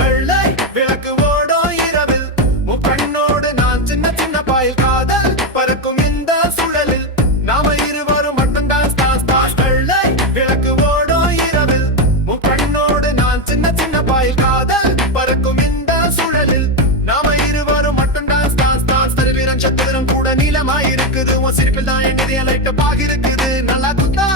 வெள்ளை விளக்கு ஓடும் இரவில் உன் கண்ணோடு நான் சின்ன சின்ன பாயில் காதல் பறக்கும் இந்த சுழலில் நாம இருவரும் மட்டும் டான்ஸ் டான்ஸ் டான்ஸ். வெள்ளை விளக்கு ஓடும் இரவில் உன் கண்ணோடு நான் சின்ன சின்ன பாயில் காதல் பறக்கும் இந்த சுழலில் நாம இருவரும் மட்டும் டான்ஸ் டான்ஸ் டான்ஸ். தருவீரன் சத்துரம் கூட நீளமாயிருக்குது உன் சிரிப்பில் தான் எங்கதைய லைட்ட பாகிருக்குது. நல்லா குத்தா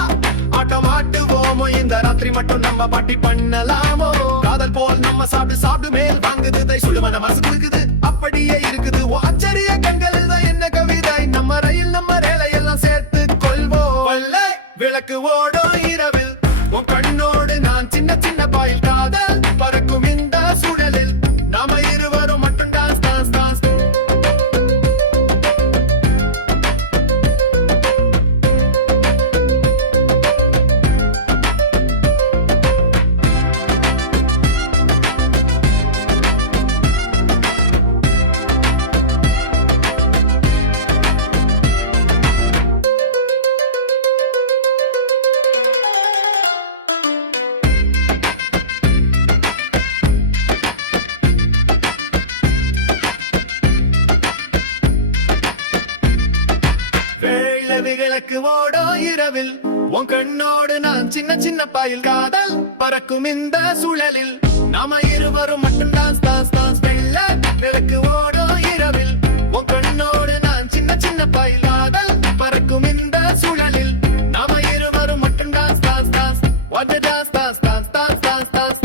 ஆட்டம் ஆட்டுவோமோ இந்த ராத்திரி மட்டும் நம்ம பாட்டி பண்ணலாமோ. காதல் போல் நம்ம சாப்பிட்டு சாப்பிட்டு மேல் வாங்குது சுடுமன மனசு குடுக்குது அப்படியே இருக்குது. ஆச்சரிய கண்கள் தான் என்ன கவிதை நம்ம ரயில் நம்ம ரேலை எல்லாம் சேர்த்து கொள்வோம். வெள்ளை விளக்கு ஓடும் இரவில் உன் கண்ணோடு நான் சின்ன சின்ன பாயில் காதல் பறக்கும் இந்த சுழலில் நாம இருவரும் மட்டும் டான்ஸ் டான்ஸ் டான்ஸ். விளக்கு ஓடும் இரவில் உன் கண்ணோடு நான் சின்ன சின்ன பாயில் காதல் பறக்கும் இந்த சுழலில் நாம இருவரும் மட்டும் டான்ஸ் டான்ஸ் டான்ஸ். வெள்ளை விளக்கு ஓடும் இரவில் உன் கண்ணோடு நான் சின்ன சின்ன பாயில் காதல் பறக்கும் இந்த சுழலில் நாம இருவரும் மட்டும் dance dance dance. What dance dance dance dance dance dance.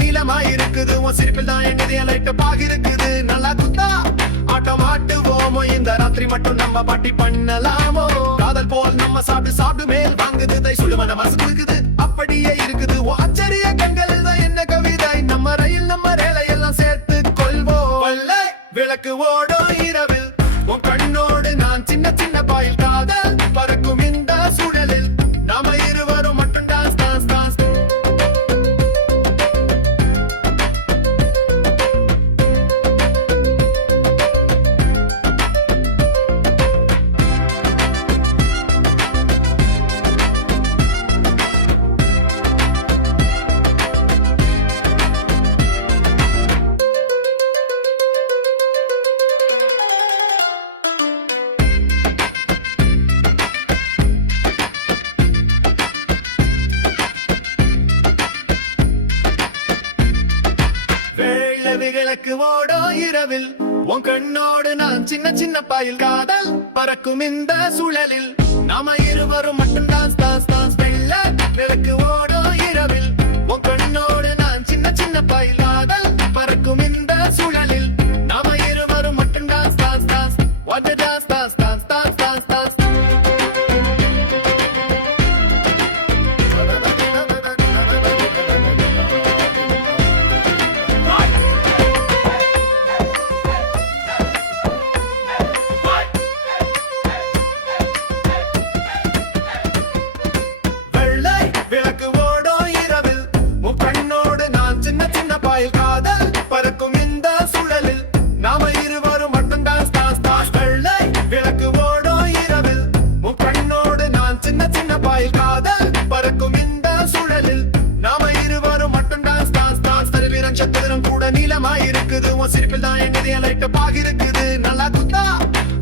நீளமாயிருக்குது உன் சிரிப்பில் தான் எங்கதைய லைட்ட பாகிருக்குது. நல்லா குத்தா ஆட்டம் ஆட்டுவோமோ இந்த ராத்திரி மட்டும் நம்ம பாட்டி பண்ணலாமோ. காதல் போல் நம்ம சாப்பிட்டு சாப்பிட்டு மேல் வாங்குது சுடுமன மனசு குடுக்குது அப்படியே இருக்குது. ஆச்சரிய கண்கள் தான் என்ன கவிதை நம்ம ரயில் நம்ம ரேலை எல்லாம் சேர்த்து கொள்வோம். வெள்ளை விளக்கு ஓடும் இரவில் உன் கண்ணோடு நான் சின்ன சின்ன பாயில் காதல் பறக்கும் இந்த சுழலில் நாம இருவரும் மட்டும் டான்ஸ் டான்ஸ் டான்ஸ். விளக்கு ஓடும் இரவில் உன் கண்ணோடு நான் சின்ன சின்ன பாயில் காதல் பறக்கும் இந்த சுழலில் நாம இருவரும் மட்டும் டான்ஸ் டான்ஸ் டான்ஸ். வெள்ளை விளக்கு ஓடும் இரவில் உன் கண்ணோடு நான் சின்ன சின்ன பாயில் காதல் பறக்கும் இந்த சுழலில் நாம இருவரும் மட்டும் dance dance dance. What dance dance dance dance dance dance. சிரிப்பில் தான் எங்கதைய லைட்ட பாகிருக்குது. நல்லா குத்தா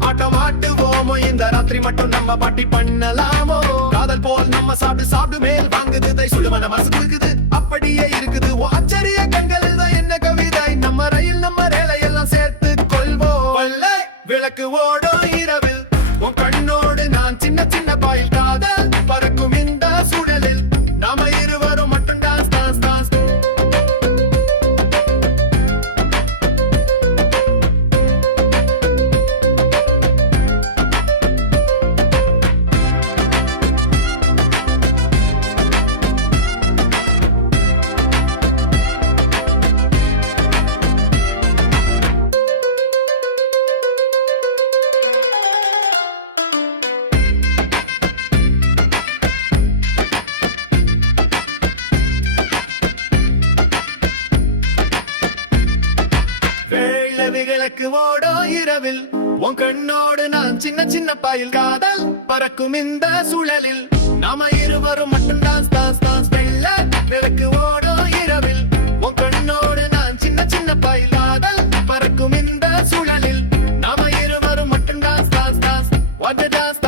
ஆட்டம் ஆட்டுவோமோ இந்த ராத்திரி மட்டும் நம்ம பாட்டி பண்ணலாமோ. காதல் போல் நம்ம சாப்பிட்டு சாப்பிட்டு மேல் வாங்குது சுடுமன மனசு குடுக்குது அப்படியே இருக்குது. ஓடும் இரவில் உன் கண்ணோடு நான் சின்ன சின்ன பாயில் காதல் பறக்கும் இந்த சூழலில் நாம இருவரும் மட்டும் டான்ஸ் டான்ஸ் டான்ஸ். விளக்கு ஓடும் இரவில் உன் கண்ணோடு நான் சின்ன சின்ன பாயில் காதல் பறக்கும் இந்த சூழலில் நாம இருவரும் மட்டும் டான்ஸ் டான்ஸ் டான்ஸ். விளக்கு ஓடும் இரவில் உன் கண்ணோடு நான் சின்ன சின்ன பாயில் காதல் பறக்கும் இந்த சூழலில் நாம இருவரும் மட்டும் dance dance dance. What the dance